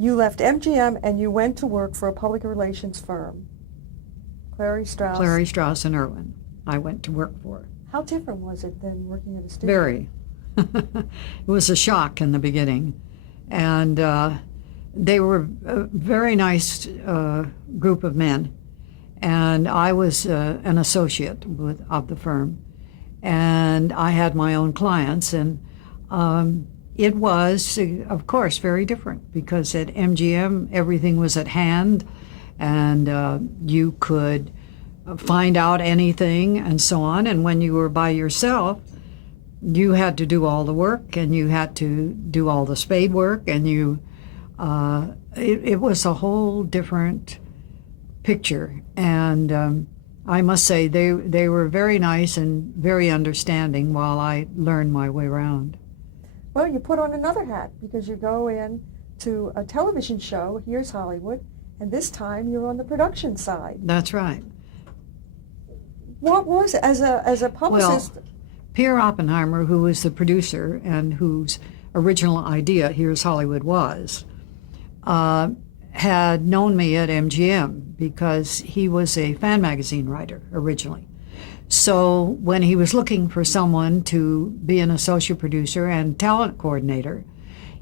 You left MGM and you went to work for a public relations firm, Clary Strauss. Clary Strauss and Irwin, I went to work for. How different was it than working at a studio? Very. It was a shock in the beginning. And they were a very nice group of men. And I was an associate of the firm. And I had my own clients. And it was, of course, very different because at MGM, everything was at hand and you could find out anything and so on. And when you were by yourself, you had to do all the work and you had to do all the spade work and it was a whole different picture. And I must say they were very nice and very understanding while I learned my way around. Well, you put on another hat because you go in to a television show, Here's Hollywood, and this time you're on the production side. That's right. What was, as a publicist? Well, Pierre Oppenheimer, who was the producer and whose original idea Here's Hollywood was, had known me at MGM because he was a fan magazine writer originally. So when he was looking for someone to be an associate producer and talent coordinator,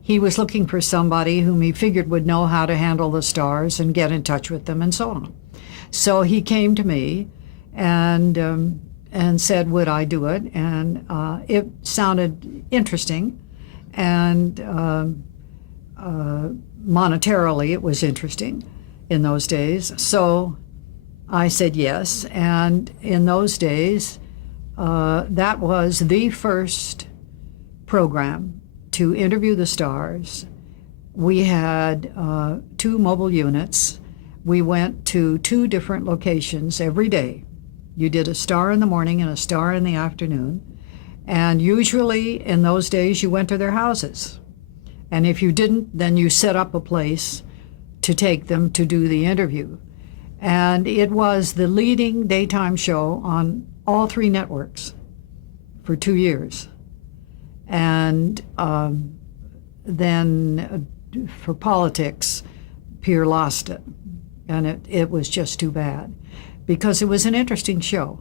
he was looking for somebody whom he figured would know how to handle the stars and get in touch with them and so on. So he came to me and said, would I do it? And it sounded interesting, and monetarily it was interesting in those days. So I said yes, and in those days, that was the first program to interview the stars. We had 2 mobile units. We went to 2 different locations every day. You did a star in the morning and a star in the afternoon, and usually in those days you went to their houses. And if you didn't, then you set up a place to take them to do the interview. And it was the leading daytime show on all 3 networks for 2 years. And then for politics, Pierre lost it. And it was just too bad because it was an interesting show.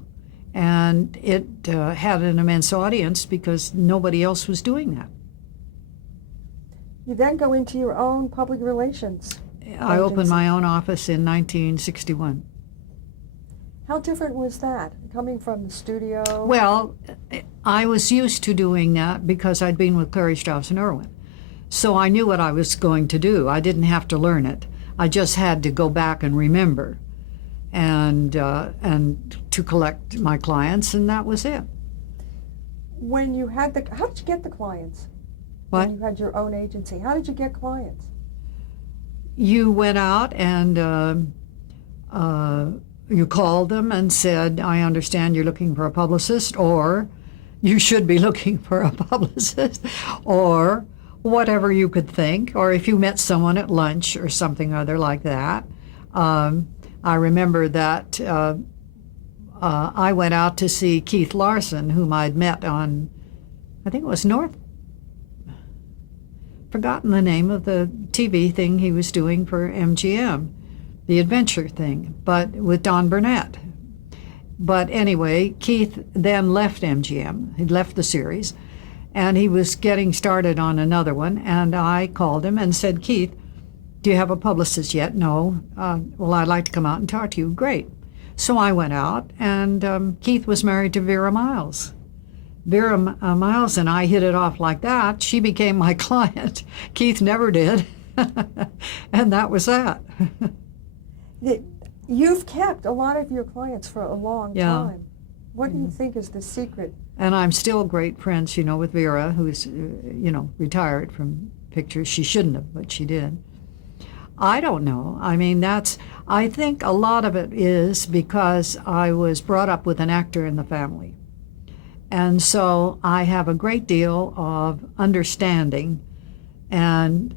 And it had an immense audience because nobody else was doing that. You then go into your own public relations. I opened my own office in 1961. How different was that, coming from the studio? Well, I was used to doing that because I'd been with Clary Strauss and Irwin. So I knew what I was going to do. I didn't have to learn it. I just had to go back and remember and to collect my clients, and that was it. When you had how did you get the clients? What? When you had your own agency, how did you get clients? You went out and you called them and said, I understand you're looking for a publicist, or you should be looking for a publicist, or whatever you could think, or if you met someone at lunch or something other like that. I remember that I went out to see Keith Larson, whom I'd met on, I think it was forgotten the name of the TV thing he was doing for MGM, the adventure thing, but with Don Burnett. But anyway, Keith then left MGM. He'd left the series, and he was getting started on another one, and I called him and said, Keith, do you have a publicist yet? No. Well, I'd like to come out and talk to you. Great. So I went out, and Keith was married to Vera Miles. Vera Miles and I hit it off like that. She became my client. Keith never did. And that was that. You've kept a lot of your clients for a long Yeah. time. What do you think is the secret? And I'm still great friends, with Vera, who's, retired from pictures. She shouldn't have, but she did. I don't know. I mean, I think a lot of it is because I was brought up with an actor in the family. And so I have a great deal of understanding and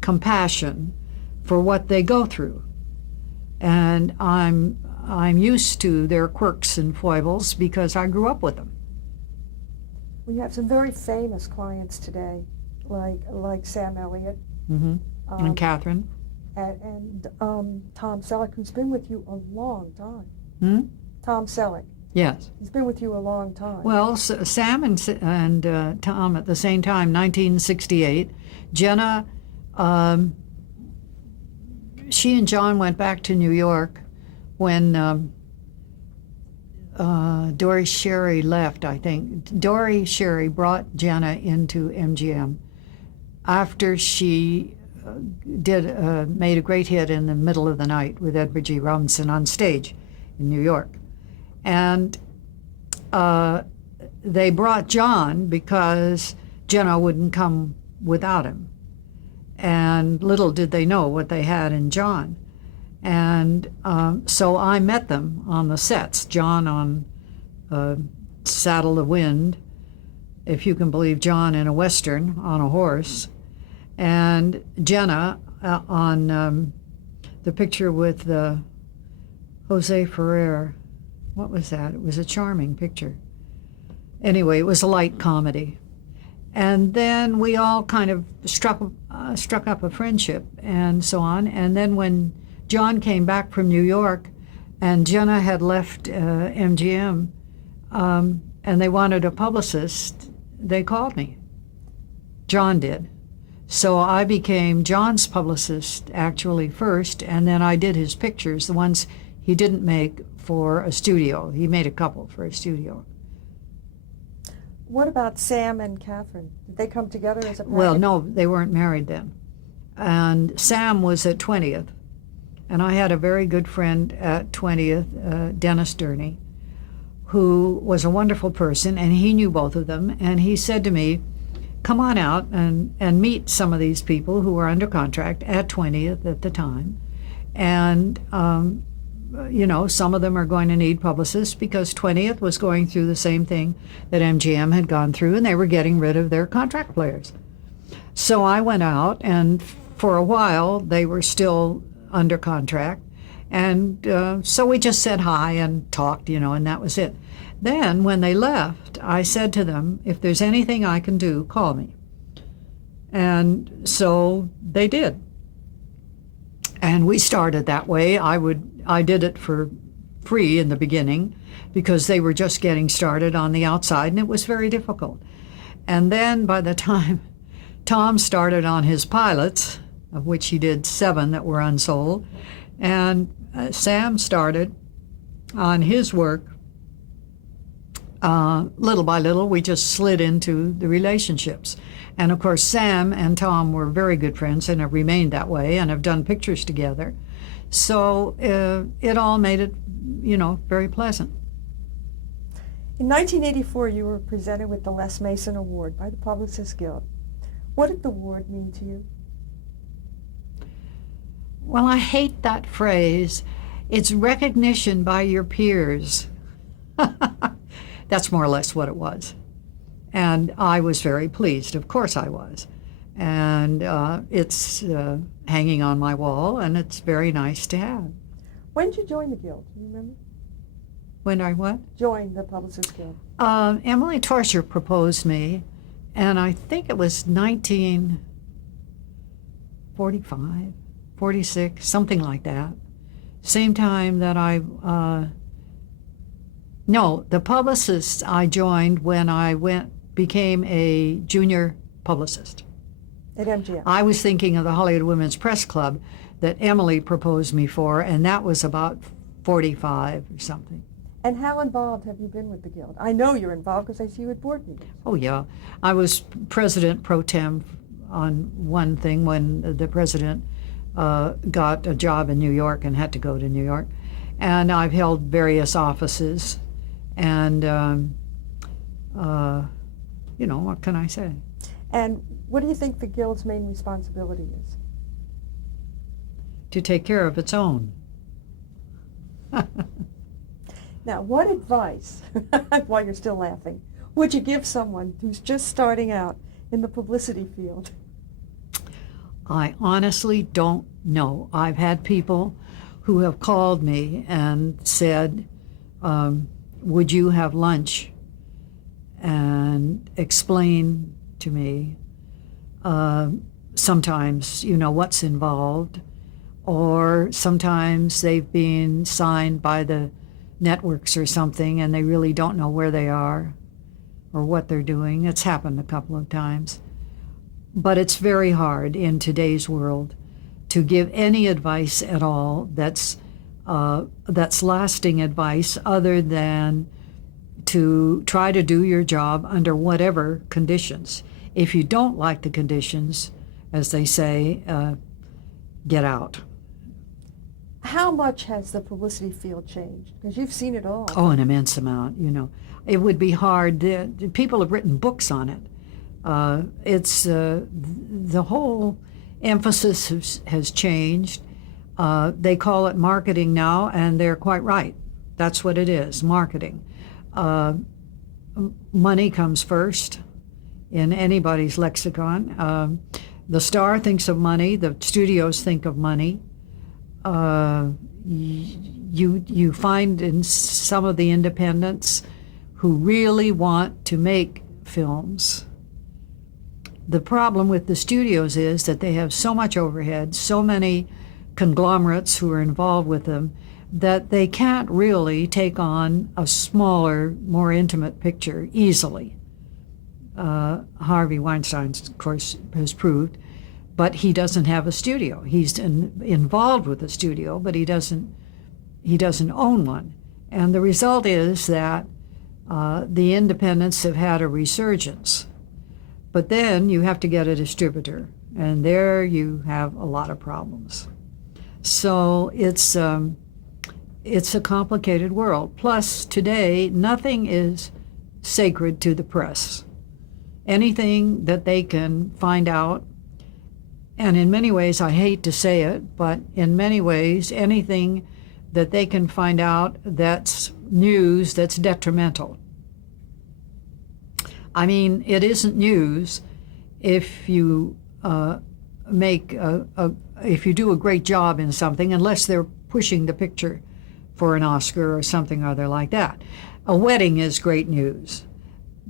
compassion for what they go through. And I'm used to their quirks and foibles because I grew up with them. We have some very famous clients today, like Sam Elliott. Mm-hmm. And Catherine? And Tom Selleck, who's been with you a long time. Hmm? Tom Selleck. Yes. He's been with you a long time. Well, Sam and Tom at the same time, 1968. Jenna, she and John went back to New York when Dory Sherry left, I think. Dory Sherry brought Jenna into MGM after she made a great hit in the middle of the night with Edward G. Robinson on stage in New York. And they brought John because Jenna wouldn't come without him. And little did they know what they had in John. And so I met them on the sets, John on Saddle the Wind, if you can believe John in a Western on a horse, and Jenna on the picture with Jose Ferrer. What was that? It was a charming picture. Anyway, it was a light comedy. And then we all kind of struck up a friendship and so on. And then when John came back from New York and Jenna had left MGM and they wanted a publicist, they called me. John did. So I became John's publicist actually first, and then I did his pictures, the ones he didn't make for a studio. He made a couple for a studio. What about Sam and Catherine? Did they come together as a package? Well, no, they weren't married then. And Sam was at 20th. And I had a very good friend at 20th, Dennis Durney, who was a wonderful person, and he knew both of them. And he said to me, come on out and meet some of these people who were under contract at 20th at the time. And you know, some of them are going to need publicists because 20th was going through the same thing that MGM had gone through, and they were getting rid of their contract players. So I went out, and for a while they were still under contract, and so we just said hi and talked, you know, and that was it. Then when they left, I said to them, if there's anything I can do, call me. And so they did. And we started that way. I did it for free in the beginning because they were just getting started on the outside, and it was very difficult. And then by the time Tom started on his pilots, of which he did 7 that were unsold, and Sam started on his work, little by little, we just slid into the relationships. And of course, Sam and Tom were very good friends and have remained that way and have done pictures together. So it all made it, you know, very pleasant. In 1984, you were presented with the Les Mason Award by the Publicists Guild. What did the award mean to you? Well, I hate that phrase. It's recognition by your peers. That's more or less what it was. And I was very pleased. Of course I was. And it's hanging on my wall, and it's very nice to have. When did you join the Guild? Do you remember? When I what? Joined the Publicists Guild. Emily Torshire proposed me, and I think it was 1945, 46, something like that. Same time that no, the publicists I joined when I became a junior publicist. At MGM. I was thinking of the Hollywood Women's Press Club that Emily proposed me for, and that was about 45 or something. And how involved have you been with the Guild? I know you're involved because I see you at board meetings. Oh, yeah. I was president pro tem on one thing when the president got a job in New York and had to go to New York. And I've held various offices. And, you know, what can I say? And what do you think the Guild's main responsibility is? To take care of its own. Now, what advice, while you're still laughing, would you give someone who's just starting out in the publicity field? I honestly don't know. I've had people who have called me and said, would you have lunch and explain to me sometimes you know what's involved, or sometimes they've been signed by the networks or something and they really don't know where they are or what they're doing. It's happened a couple of times. But it's very hard in today's world to give any advice at all that's lasting advice, other than to try to do your job under whatever conditions. If you don't like the conditions, as they say, get out. How much has the publicity field changed? Because you've seen it all. Oh, an immense amount, you know. It would be hard. People have written books on it. It's the whole emphasis has changed. They call it marketing now, and they're quite right. That's what it is, marketing. Money comes first in anybody's lexicon. The star thinks of money. The studios think of money. You find in some of the independents who really want to make films. The problem with the studios is that they have so much overhead, so many conglomerates who are involved with them, that they can't really take on a smaller, more intimate picture easily. Harvey Weinstein, of course, has proved, but he doesn't have a studio. He's involved with a studio, but he doesn't own one. And the result is that the independents have had a resurgence. But then you have to get a distributor, and there you have a lot of problems. So it's a complicated world. Plus, today, nothing is sacred to the press. Anything that they can find out, and in many ways, I hate to say it, but in many ways, anything that they can find out that's news that's detrimental. I mean, it isn't news if you if you do a great job in something, unless they're pushing the picture for an Oscar or something or other like that. A wedding is great news,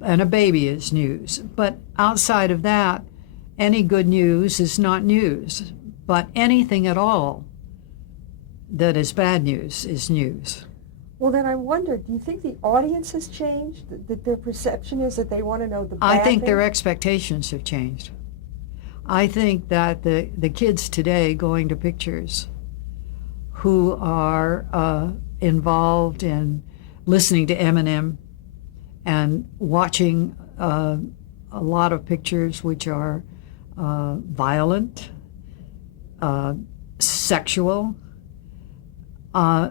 and a baby is news. But outside of that, any good news is not news. But anything at all that is bad news is news. Well, then I wonder, do you think the audience has changed? That their perception is that they want to know the bad I think things? their expectations have changed. I think that the kids today going to pictures who are involved in listening to Eminem and watching a lot of pictures which are violent, sexual,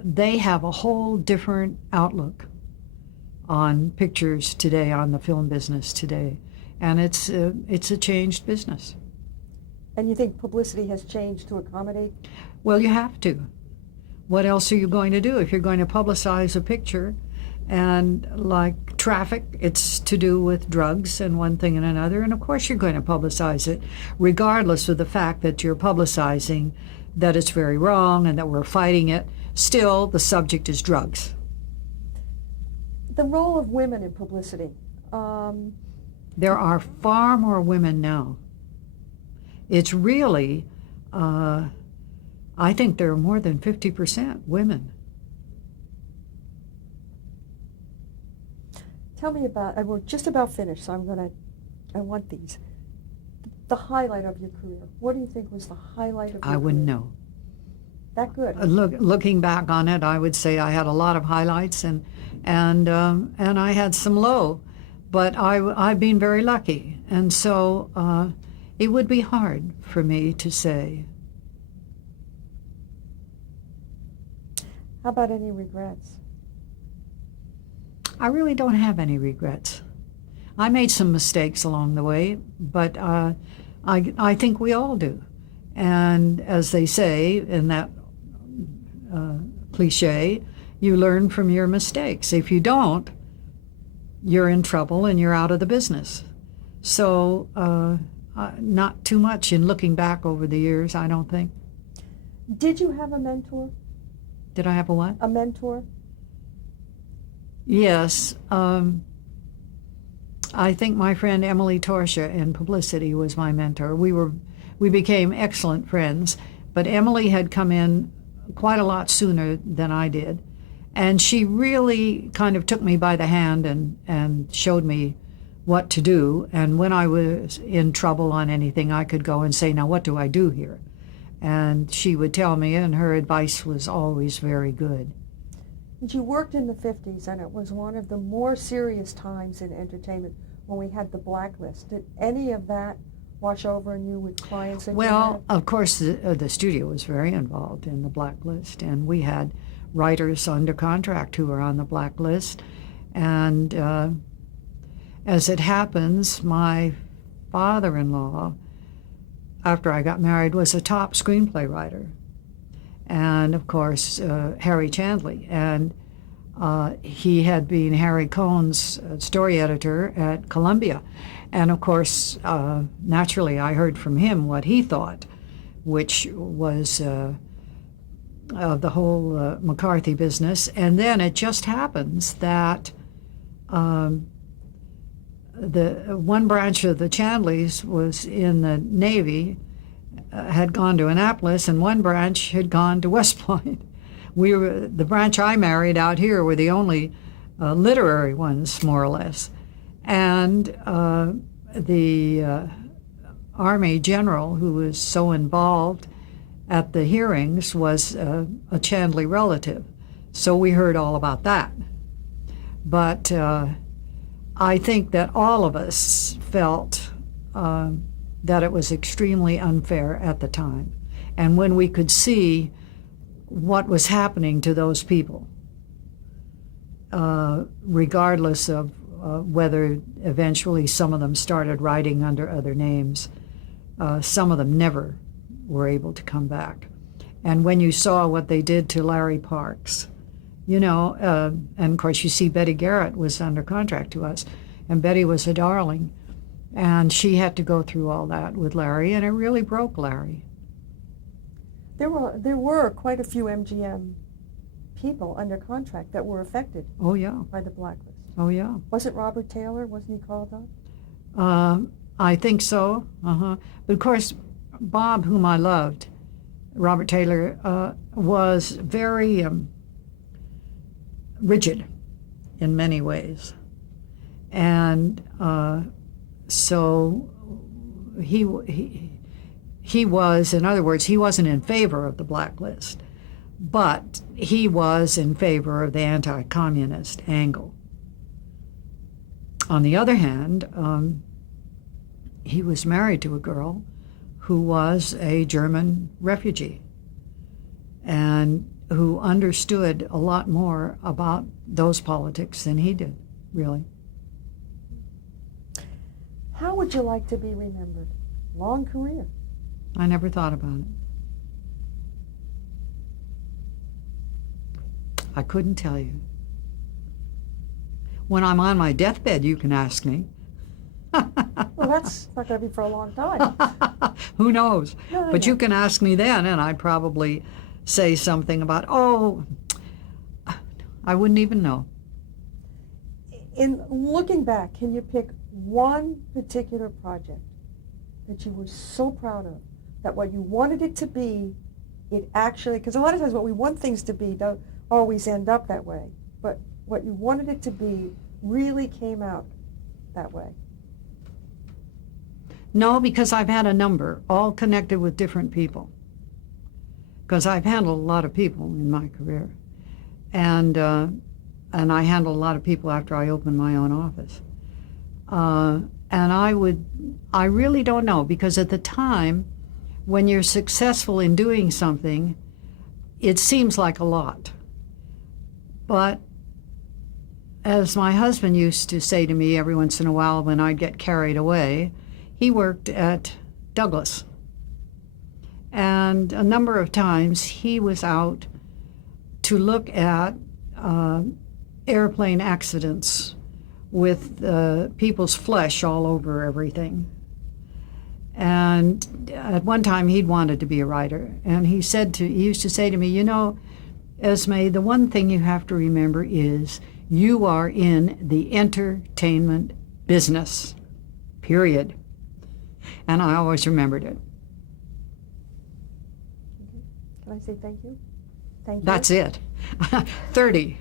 they have a whole different outlook on pictures today, on the film business today, and it's a changed business. And you think publicity has changed to accommodate? Well, you have to. What else are you going to do if you're going to publicize a picture? And like traffic, it's to do with drugs and one thing and another, and of course you're going to publicize it, regardless of the fact that you're publicizing that it's very wrong and that we're fighting it. Still, the subject is drugs. The role of women in publicity. There are far more women now. It's really, I think there are more than 50% women. Tell me about, we're just about finished, so I want these. The highlight of your career. What do you think was the highlight of your career? I wouldn't know. That good? Looking back on it, I would say I had a lot of highlights and I had some low, but I've been very lucky, and so it would be hard for me to say. How about any regrets? I really don't have any regrets. I made some mistakes along the way, but I think we all do. And as they say in that cliche, you learn from your mistakes. If you don't, you're in trouble and you're out of the business. So not too much in looking back over the years, I don't think. Did you have a mentor? Did I have a what? A mentor? Yes. I think my friend Emily Torsha in publicity was my mentor. We were we became excellent friends. But Emily had come in quite a lot sooner than I did. And she really kind of took me by the hand and showed me what to do. And when I was in trouble on anything, I could go and say, now what do I do here? And she would tell me, and her advice was always very good. And you worked in the 50s, and it was one of the more serious times in entertainment when we had the blacklist. Did any of that wash over on you with clients that you Well, had? of course, the studio was very involved in the blacklist, and we had writers under contract who were on the blacklist. And as it happens, my father-in-law, after I got married, was a top screenplay writer. And, of course, Harry Chandlee. And he had been Harry Cohn's story editor at Columbia. And, of course, naturally, I heard from him what he thought, which was of the whole McCarthy business. And then it just happens that the one branch of the Chandleys was in the Navy, had gone to Annapolis, and one branch had gone to West Point. We were, the branch I married out here were the only literary ones, more or less. And the Army general who was so involved at the hearings was a Chandlee relative. So we heard all about that. But I think that all of us felt that it was extremely unfair at the time. And when we could see what was happening to those people, regardless of whether eventually some of them started writing under other names, some of them never were able to come back. And when you saw what they did to Larry Parks, you know, and of course you see Betty Garrett was under contract to us, and Betty was a darling, and she had to go through all that with Larry, and it really broke Larry. There were quite a few MGM people under contract that were affected Oh yeah, by the blacklist. oh yeah. Wasn't Robert Taylor, wasn't he called up? I think so, But of course, Bob, whom I loved, Robert Taylor, was very rigid in many ways. And so he was, in other words, he wasn't in favor of the blacklist, but he was in favor of the anti-communist angle. On the other hand, he was married to a girl who was a German refugee and who understood a lot more about those politics than he did, really. How would you like to be remembered? Long career. I never thought about it. I couldn't tell you. When I'm on my deathbed, you can ask me. Well, that's not going to be for a long time. Who knows? No, But no. you can ask me then, and I'd probably say something about, oh, I wouldn't even know. In looking back, can you pick one particular project that you were so proud of, that what you wanted it to be, it actually, because a lot of times what we want things to be don't always end up that way, but what you wanted it to be really came out that way? No, because I've had a number, all connected with different people. Because I've handled a lot of people in my career. And I handled a lot of people after I opened my own office. And I really don't know, because at the time, when you're successful in doing something, it seems like a lot. But as my husband used to say to me every once in a while when I'd get carried away, he worked at Douglas. And a number of times he was out to look at airplane accidents with people's flesh all over everything. And at one time he'd wanted to be a writer, and he used to say to me, you know, Esme, the one thing you have to remember is you are in the entertainment business, period. And I always remembered it. Can I say thank you? Thank you. That's it. 30.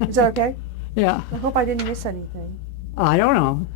Is that okay? Yeah. I hope I didn't miss anything. I don't know.